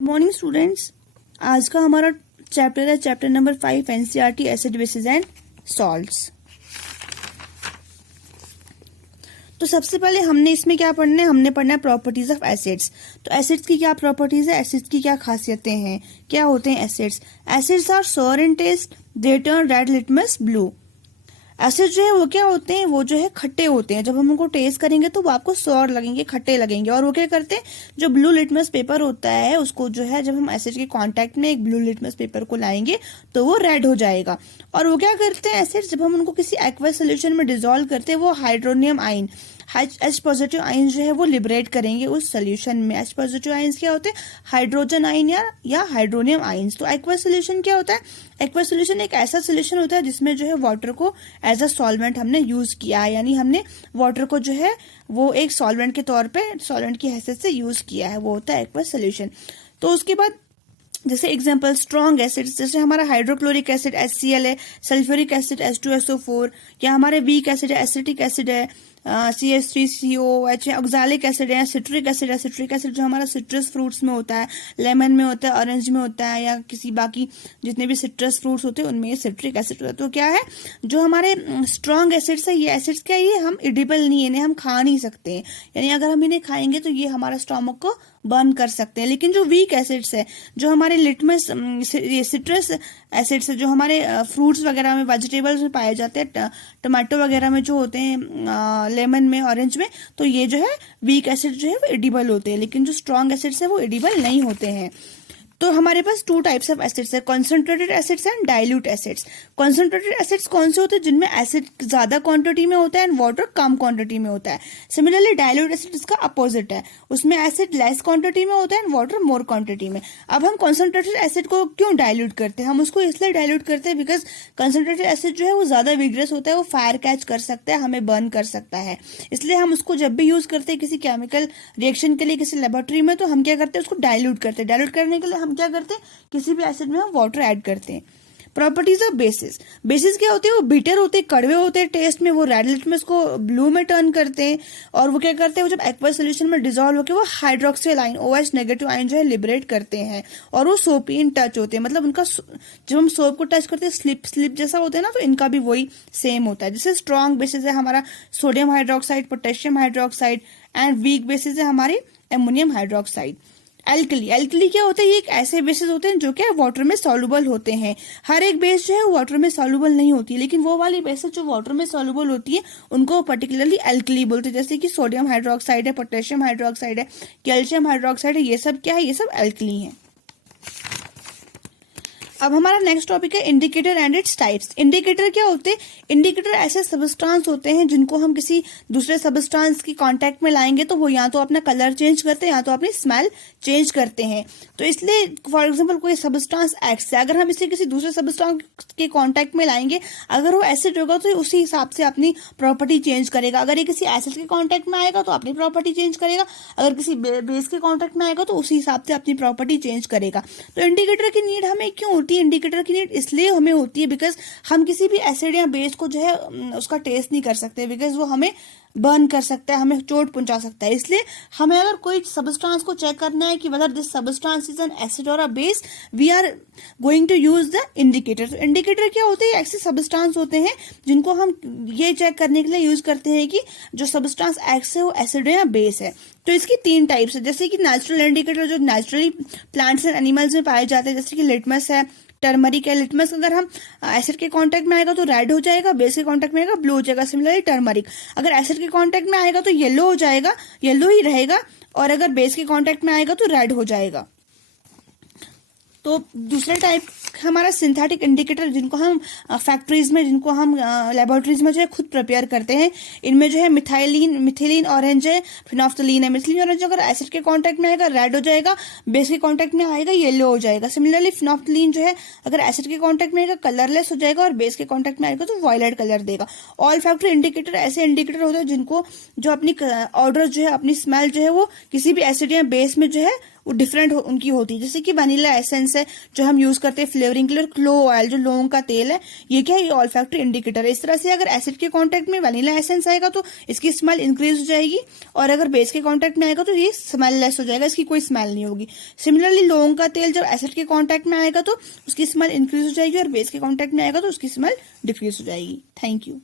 Morning students, आज का हमारा चैप्टर है chapter number 5 NCERT acid basis and salts. तो सबसे पहले हमने इसमें क्या पढ़ना है, हमने पढ़ना है प्रॉपर्टीज ऑफ एसिड्स। तो एसिड्स की क्या प्रॉपर्टीज है, एसिड्स की क्या खासियतें हैं, क्या होते हैं acids. Acids are sour in taste, they turn red litmus blue. Acid जो है वो क्या होते हैं, वो जो है खट्टे होते हैं। जब हम उनको टेस्ट करेंगे तो वो आपको सौर लगेंगे, खट्टे लगेंगे। और वो क्या करते हैं, जो ब्लू लिटमस पेपर होता है उसको जो है जब हम एसिड के कांटेक्ट में एक ब्लू लिटमस पेपर को लाएंगे तो वो रेड हो जाएगा। और वो क्या करते हैं एसिड, जब हम उनको किसी एक्वस सोल्यूशन में डिसॉल्व करते हैं वो hydronium ion H positive ion जो है वो लिबरेट करेंगे उस सोल्यूशन में। H पॉजिटिव आयंस क्या होते हैं, हाइड्रोजन आयन या हाइड्रोनियम आयंस। तो एक्वस सोल्यूशन क्या होता है, एक्वस सोल्यूशन एक ऐसा सोल्यूशन होता है जिसमें जो है वाटर को एज अ सॉल्वेंट हमने यूज किया है, यानी हमने वाटर को जो है वो एक सॉल्वेंट के तौर पे सॉल्वेंट की हैसियत से यूज किया है, वो होता है एक्वस सोल्यूशन। तो उसके बाद जैसे एग्जांपल स्ट्रॉन्ग एसिड्स, जैसे हमारा हाइड्रोक्लोरिक एसिड HCl है, सल्फ्यूरिक एसिड H2SO4, या हमारे वीक एसिड है, एसिटिक एसिड है CH3COOH है, ऑक्सैलिक एसिड है, सिट्रिक एसिड है। सिट्रिक एसिड जो हमारा सिट्रस फ्रूट्स में होता है, लेमन में होता है, ऑरेंज में होता है, या किसी बाकी जितने भी सिट्रस फ्रूट्स होते हैं उनमें सिट्रिक एसिड होता है। तो क्या है, जो हमारे स्ट्रॉन्ग एसिड्स है, ये एसिड्स क्या है, ये हम एडिबल नहीं है, इन्हें हम खा नहीं सकते हैं, यानी अगर हम इन्हें खाएंगे तो ये हमारा स्टोमक को बर्न कर सकते हैं। लेकिन जो वीक एसिड्स है, जो हमारे लिटमस सिट्रस एसिड्स है, जो हमारे फ्रूट्स वगैरह में, वेजिटेबल्स में पाए जाते हैं, टमाटो वगैरह में जो होते हैं, लेमन में, ऑरेंज में, तो ये जो है वीक एसिड जो है वो एडिबल होते हैं। लेकिन जो स्ट्रॉन्ग एसिड्स है वो एडिबल नहीं होते हैं। तो हमारे पास टू टाइप्स ऑफ एसिड्स है, concentrated acids and dilute acids. Concentrated acids कौन से होते हैं, जिनमें एसिड ज्यादा क्वांटिटी में होता है एंड वाटर कम क्वांटिटी में होता है। सिमिलरली डाइल्यूट एसिड इसका अपोजिट है, उसमें एसिड लेस क्वांटिटी में होता है एंड वाटर मोर क्वांटिटी में। अब हम कॉन्सेंट्रेटेड एसिड को क्यों डाइल्यूट करते हैं, हम उसको इसलिए डाइल्यूट करते हैं बिकॉज कॉन्सेंट्रेटेड एसिड जो है वो ज्यादा विग्रस होता है, वो फायर कैच कर सकता है, हमें बर्न कर सकता है। इसलिए हम उसको जब भी यूज करते हैं किसी केमिकल रिएक्शन के लिए, किसी लेबोरेटरी में, तो हम क्या करते हैं, उसको डाइल्यूट करते हैं। डाइल्यूट करने के लिए हम क्या करते हैं, किसी भी एसिड में हम वाटर ऐड करते हैं। प्रॉपर्टीज ऑफ बेसिस, बेसिस क्या होते हैं, वो बिटर होते हैं, कड़वे होते हैं टेस्ट में, वो रेड लिटमस को ब्लू में टर्न करते हैं। और वो क्या करते हैं, वो जब एक्वस सोल्यूशन में डिसॉल्व होकर वो hydroxyl ion OH negative ion जो है लिबरेट करते हैं, और वो सोपी इन टच होते हैं। मतलब उनका जब हम सोप को टच करते हैं स्लिप जैसा होता है ना, तो इनका भी वही सेम होता है। जैसे स्ट्रॉन्ग बेसिस है हमारा sodium hydroxide, potassium hydroxide, and weak bases है हमारी एमोनियम हाइड्रोक्साइड। एल्कली क्या होता है, ये एक ऐसे बेसिस होते हैं जो क्या वाटर में सॉल्युबल होते हैं। हर एक बेस जो है वाटर में सॉल्युबल नहीं होती है, लेकिन वो वाली बेसिस जो वाटर में सॉल्युबल होती है उनको पर्टिकुलरली एल्कली बोलते हैं। जैसे कि सोडियम हाइड्रोक्साइड है, पोटेशियम हाइड्रोक्साइड है, कैल्शियम हाइड्रोक्साइड है, ये सब क्या है, ये सब एल्कली है। अब हमारा नेक्स्ट टॉपिक है indicator and its types. Indicator क्या होते हैं, इंडिकेटर ऐसे सबस्टांस होते हैं जिनको हम किसी दूसरे सबस्टांस की कांटेक्ट में लाएंगे तो वो या तो अपना कलर चेंज करते हैं या तो अपनी स्मेल चेंज करते हैं। तो इसलिए फॉर एग्जांपल कोई सबस्टांस एक्स है, अगर हम इसे किसी दूसरे सबस्टांस के कांटेक्ट में लाएंगे, अगर वो एसिड होगा तो उसी हिसाब से अपनी प्रॉपर्टी चेंज करेगा। अगर ये किसी एसिड के कांटेक्ट में आएगा तो अपनी प्रॉपर्टी चेंज करेगा, अगर किसी बेस के कांटेक्ट में आएगा तो उसी हिसाब से अपनी प्रॉपर्टी चेंज करेगा। तो इंडिकेटर की नीड हमें क्यों, इंडिकेटर की नीड इसलिए हमें होती है बिकॉज हम किसी भी एसिड या बेस को जो है उसका टेस्ट नहीं कर सकते, बिकॉज वो हमें बर्न कर सकता है, हमें चोट पहुंचा सकता है। इसलिए हमें अगर कोई सबस्टांस को चेक करना है कि whether this substance is an acid और a base, we are going to use the indicator. तो इंडिकेटर क्या होते हैं, ऐसे सबस्टांस होते हैं जिनको हम ये चेक करने के लिए यूज करते हैं कि जो सबस्टांस एक्स है वो एसिड है या बेस है। तो इसकी तीन टाइप्स है, जैसे कि नेचुरल इंडिकेटर जो नेचुरली प्लांट्स एंड एनिमल्स में पाए जाते हैं, जैसे कि लिटमस है, टर्मरिक है। लिटमस अगर हम एसिड के कांटेक्ट में आएगा तो रेड हो जाएगा, बेस के कांटेक्ट में आएगा ब्लू हो जाएगा। सिमिलरली टर्मरिक अगर एसिड के कांटेक्ट में आएगा तो येलो हो जाएगा, येलो ही रहेगा, और अगर बेस के कांटेक्ट में आएगा तो रेड हो जाएगा। तो दूसरा टाइप हमारा सिंथेटिक इंडिकेटर, जिनको हम फैक्ट्रीज में, जिनको हम लेबोरेटरीज में जो है खुद प्रिपेयर करते हैं। इनमें जो है मिथिलीन ऑरेंज है, फिनोफ्थलीन है। मिथिलीन ऑरेंज अगर एसिड के कांटेक्ट में आएगा रेड हो जाएगा, बेस के कांटेक्ट में आएगा येलो हो जाएगा। सिमिलरली फिनोफ्थलीन जो है अगर एसिड के कांटेक्ट में आएगा कलरलेस हो जाएगा, और बेस के कांटेक्ट में आएगा तो वायलेट कलर देगा। ऑल फैक्ट्री इंडिकेटर ऐसे इंडिकेटर होते हैं जिनको जो अपनी ऑर्डर जो है, अपनी स्मेल जो है वो किसी भी एसिड या बेस में जो है वो डिफरेंट उनकी होती है। जैसे कि वनीला एसेंस है जो हम यूज करते हैं फ्लेवरिंग के लिए, क्लो ऑयल जो लौंग का तेल है, ये क्या है, ये ऑल्फैक्टरी इंडिकेटर है। इस तरह से अगर एसिड के कांटेक्ट में वनीला एसेंस आएगा तो इसकी स्मेल इंक्रीज हो जाएगी, और अगर बेस के कांटेक्ट में आएगा तो ये स्मेल लेस हो जाएगा, इसकी कोई स्मेल नहीं होगी। सिमिलरली लौंग का तेल जब एसिड के कांटेक्ट में आएगा तो उसकी स्मेल इंक्रीज हो जाएगी, और बेस के कांटेक्ट में आएगा तो उसकी स्मेल डिक्रीज हो जाएगी। Thank you.